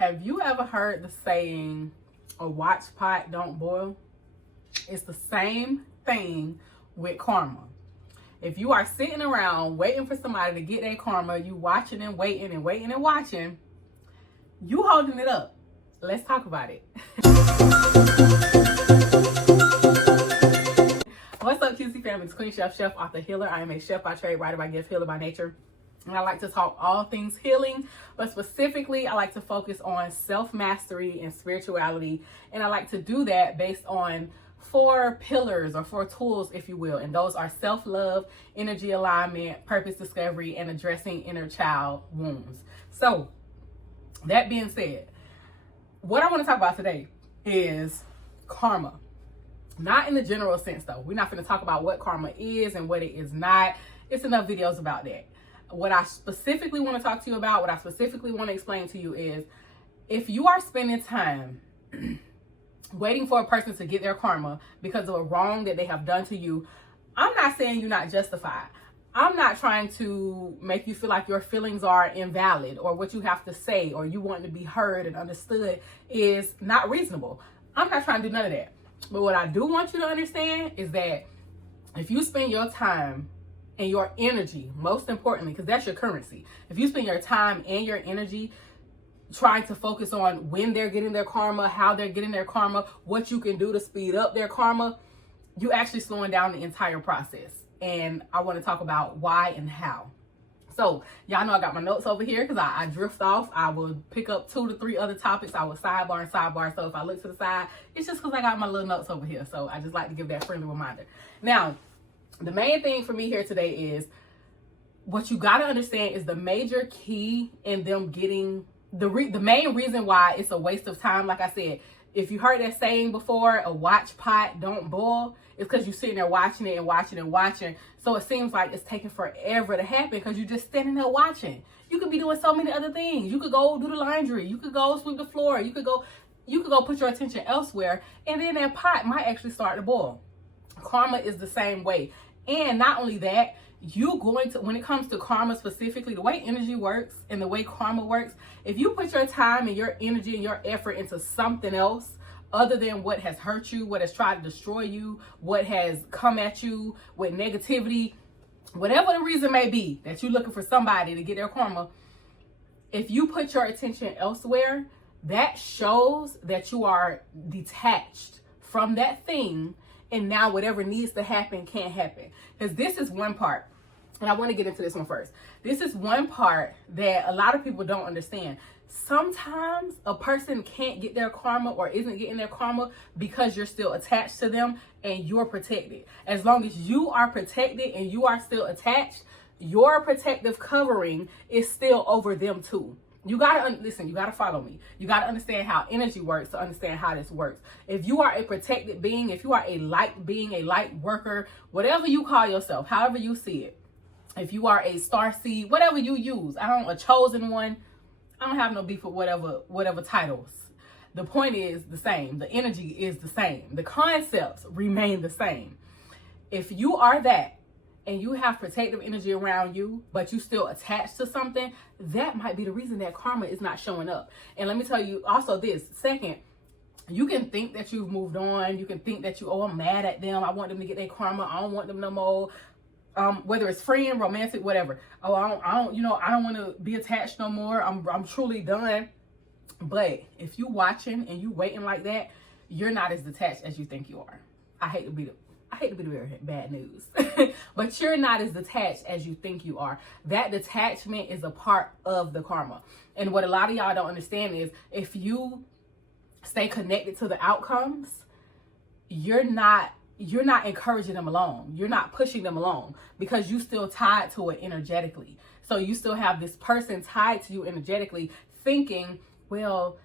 Have you ever heard the saying, a watch pot don't boil? It's the same thing with karma. If you are sitting around waiting for somebody to get their karma, you watching and waiting and waiting and watching, you holding it up. Let's talk about it. What's up, QC family? It's Queen Chef, author, healer. I am a chef by trade, writer by gift, healer by nature. And I like to talk all things healing, but specifically I like to focus on self-mastery and spirituality. And I like to do that based on 4 pillars or 4 tools, if you will. And those are self-love, energy alignment, purpose discovery, and addressing inner child wounds. So that being said, what I want to talk about today is karma. Not in the general sense though. We're not going to talk about what karma is and what it is not. It's enough videos about that. What I specifically want to talk to you about, what I specifically want to explain to you is, if you are spending time waiting for a person to get their karma because of a wrong that they have done to you, I'm not saying you're not justified. I'm not trying to make you feel like your feelings are invalid or what you have to say or you want to be heard and understood is not reasonable. I'm not trying to do none of that. But what I do want you to understand is that if you spend your time and your energy, most importantly, because that's your currency. If you spend your time and your energy trying to focus on when they're getting their karma, how they're getting their karma, what you can do to speed up their karma, you actually slowing down the entire process. And I want to talk about why and how. So y'all know I got my notes over here because I drift off. I will pick up 2 to 3 other topics. I will sidebar and sidebar. So if I look to the side, it's just because I got my little notes over here. So I just like to give that friendly reminder. Now, the main thing for me here today is what you got to understand is the major key in them getting the main reason why it's a waste of time. Like I said, if you heard that saying before, a watch pot don't boil, it's because you're sitting there watching it and watching and watching. So it seems like it's taking forever to happen because you're just standing there watching. You could be doing so many other things. You could go do the laundry. You could go sweep the floor. You could go put your attention elsewhere, and then that pot might actually start to boil. Karma is the same way. And not only that, when it comes to karma specifically, the way energy works and the way karma works, if you put your time and your energy and your effort into something else other than what has hurt you, what has tried to destroy you, what has come at you with negativity, whatever the reason may be that you're looking for somebody to get their karma, if you put your attention elsewhere, that shows that you are detached from that thing. And now whatever needs to happen can't happen. Because this is one part, and I want to get into this one first. This is one part that a lot of people don't understand. Sometimes a person can't get their karma or isn't getting their karma because you're still attached to them and you're protected. As long as you are protected and you are still attached, your protective covering is still over them too. You gotta listen, you gotta follow me. You gotta understand how energy works to understand how this works. If you are a protected being, if you are a light being, a light worker, whatever you call yourself, however you see it, if you are a star seed, whatever you use, a chosen one, I don't have no beef with whatever titles. The point is the same. The energy is the same. The concepts remain the same. If you are that, and you have protective energy around you, but you still attached to something, that might be the reason that karma is not showing up. And let me tell you also this. Second, you can think that you've moved on. You can think that I'm mad at them. I want them to get their karma. I don't want them no more. Whether it's friend, romantic, whatever. Oh, I don't want to be attached no more. I'm truly done. But if you watching and you waiting like that, you're not as detached as you think you are. I hate to be the very bad news, but you're not as detached as you think you are. That detachment is a part of the karma. And what a lot of y'all don't understand is if you stay connected to the outcomes, you're not encouraging them along. You're not pushing them along because you still tied to it energetically. So you still have this person tied to you energetically thinking, well,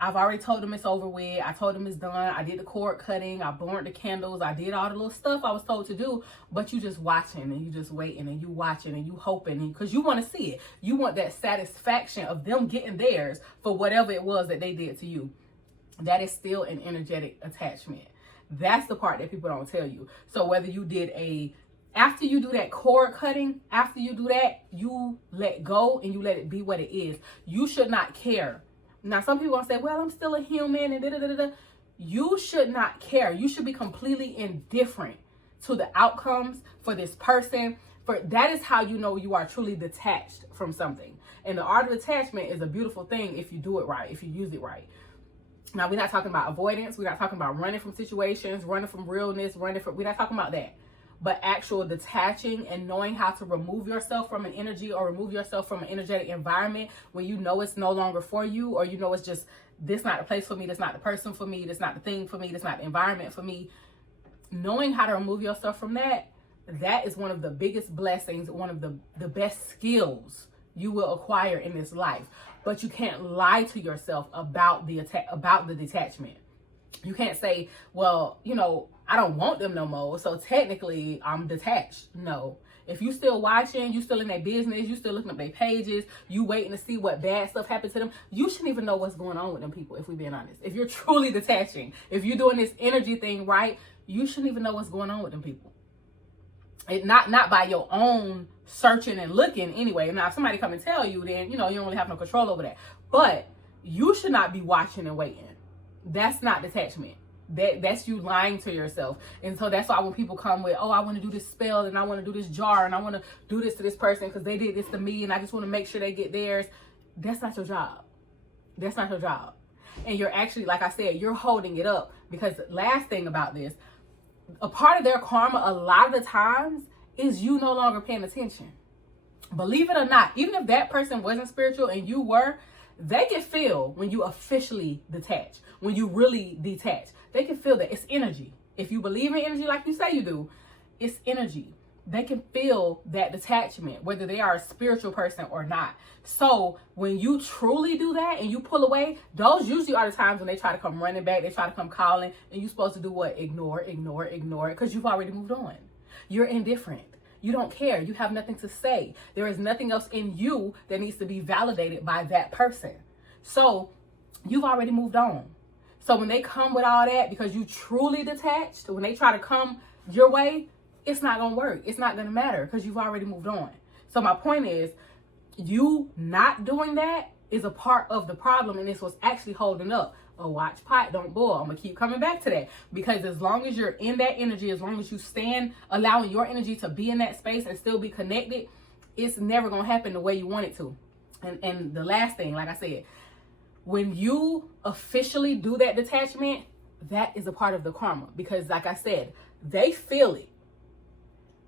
I've already told them it's over with. I told them it's done. I did the cord cutting. I burned the candles. I did all the little stuff I was told to do. But you just watching and you just waiting and you watching and you hoping because you want to see it. You want that satisfaction of them getting theirs for whatever it was that they did to you. That is still an energetic attachment. That's the part that people don't tell you. So whether you did after you do that cord cutting, after you do that, you let go and you let it be what it is. You should not care Now, some people gonna say, well, I'm still a human and da-da-da-da. You should not care. You should be completely indifferent to the outcomes for this person. For that is how you know you are truly detached from something. And the art of detachment is a beautiful thing if you do it right, if you use it right. Now, we're not talking about avoidance. We're not talking about running from situations, running from realness, we're not talking about that. But actual detaching and knowing how to remove yourself from an energy or remove yourself from an energetic environment when you know it's no longer for you, or you know it's just, this not the place for me, this not the person for me, this not the thing for me, this not the environment for me. Knowing how to remove yourself from that, that is one of the biggest blessings, one of the best skills you will acquire in this life. But you can't lie to yourself about the detachment. You can't say, well, you know, I don't want them no more, so technically I'm detached. No. If you still watching, you still in their business, you still looking up their pages, you waiting to see what bad stuff happened to them, you shouldn't even know what's going on with them people, if we're being honest. If you're truly detaching, if you're doing this energy thing right, you shouldn't even know what's going on with them people. It not by your own searching and looking anyway. Now, if somebody come and tell you, then, you know, you don't really have no control over that. But you should not be watching and waiting. That's not detachment. That's you lying to yourself. And so that's why when people come with, oh, I want to do this spell and I want to do this jar and I want to do this to this person because they did this to me and I just want to make sure they get theirs. That's not your job. That's not your job. And you're actually, like I said, you're holding it up, because the last thing about this, a part of their karma a lot of the times is you no longer paying attention. Believe it or not, even if that person wasn't spiritual and you were, they can feel when you officially detach, when you really detach. They can feel that it's energy. If you believe in energy like you say you do, it's energy. They can feel that detachment, whether they are a spiritual person or not. So when you truly do that and you pull away, those usually are the times when they try to come running back, they try to come calling, and you're supposed to do what? Ignore it, because you've already moved on. You're indifferent. You don't care. You have nothing to say. There is nothing else in you that needs to be validated by that person. So you've already moved on. So when they come with all that, because you truly detached, when they try to come your way, it's not going to work. It's not going to matter because you've already moved on. So my point is, you not doing that is a part of the problem, and it's what's actually holding up. A watch pot don't boil. I'm going to keep coming back to that, because as long as you're in that energy, as long as you stand allowing your energy to be in that space and still be connected, it's never going to happen the way you want it to. And the last thing, like I said, when you officially do that detachment, that is a part of the karma, because like I said, they feel it.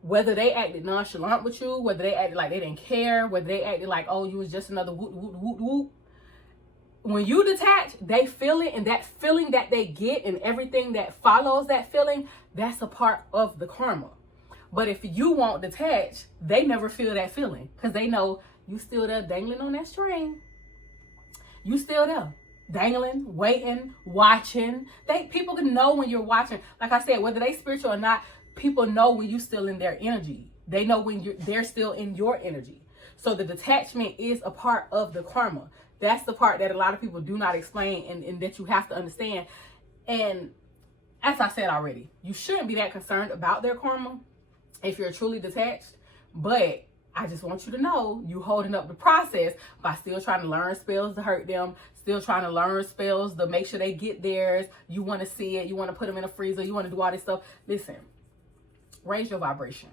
Whether they acted nonchalant with you, whether they acted like they didn't care, whether they acted like, oh, you was just another whoop, whoop, whoop, whoop. When you detach, they feel it, and that feeling that they get and everything that follows that feeling, that's a part of the karma. But if you won't detach, they never feel that feeling, because they know you still there dangling on that string. You still there, dangling, waiting, watching. People can know when you're watching. Like I said, whether they spiritual or not, people know when you're still in their energy. They know when they're still in your energy. So the detachment is a part of the karma. That's the part that a lot of people do not explain, and that you have to understand. And as I said already, you shouldn't be that concerned about their karma if you're truly detached. But I just want you to know, you holding up the process by still trying to learn spells to hurt them, still trying to learn spells to make sure they get theirs. You want to see it. You want to put them in a freezer. You want to do all this stuff. Listen, raise your vibration.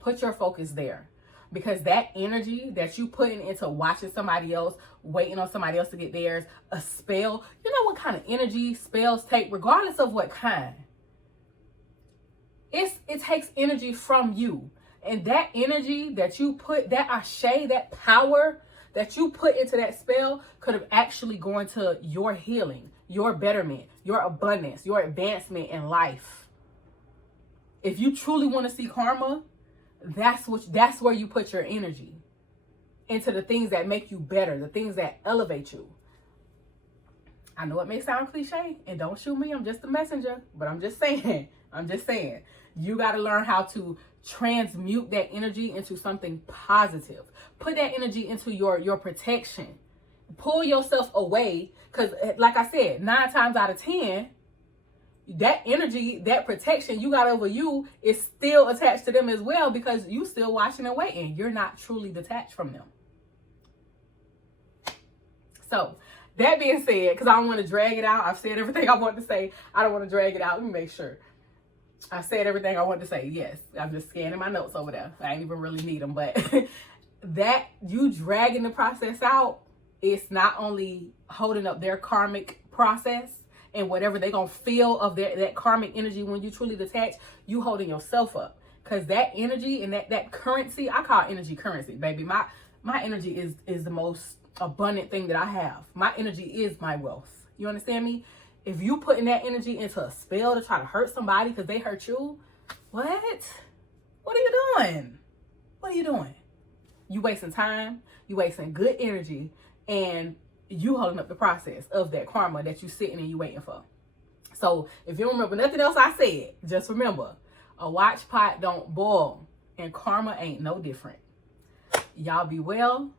Put your focus there. Because that energy that you putting into watching somebody else, waiting on somebody else to get theirs, a spell, you know what kind of energy spells take, regardless of what kind. It takes energy from you. And that energy that you put, that ashe, that power that you put into that spell could have actually gone to your healing, your betterment, your abundance, your advancement in life. If you truly want to see karma, that's where you put your energy, into the things that make you better, the things that elevate you. I know it may sound cliche, and don't shoot me, I'm just a messenger, but I'm just saying, you got to learn how to transmute that energy into something positive. Put that energy into your protection. Pull yourself away, because like I said, 9 times out of 10, that energy, that protection you got over you is still attached to them as well, because you still watching and waiting. You're not truly detached from them. So That being said, because I don't want to drag it out, I've said everything I want to say. I don't want to drag it out. Let me make sure. I said everything I want to say. Yes, I'm just scanning my notes over there. I ain't even really need them, but that you dragging the process out, it's not only holding up their karmic process and whatever they're going to feel of that karmic energy when you truly detach, you holding yourself up. Because that energy and that currency, I call energy currency, baby. My energy is the most abundant thing that I have. My energy is my wealth. You understand me? If you putting that energy into a spell to try to hurt somebody because they hurt you, what are you doing? What are you doing? You wasting time, you wasting good energy, and you holding up the process of that karma that you sitting and you waiting for. So if you don't remember nothing else I said, just remember, a watch pot don't boil, and karma ain't no different. Y'all be well.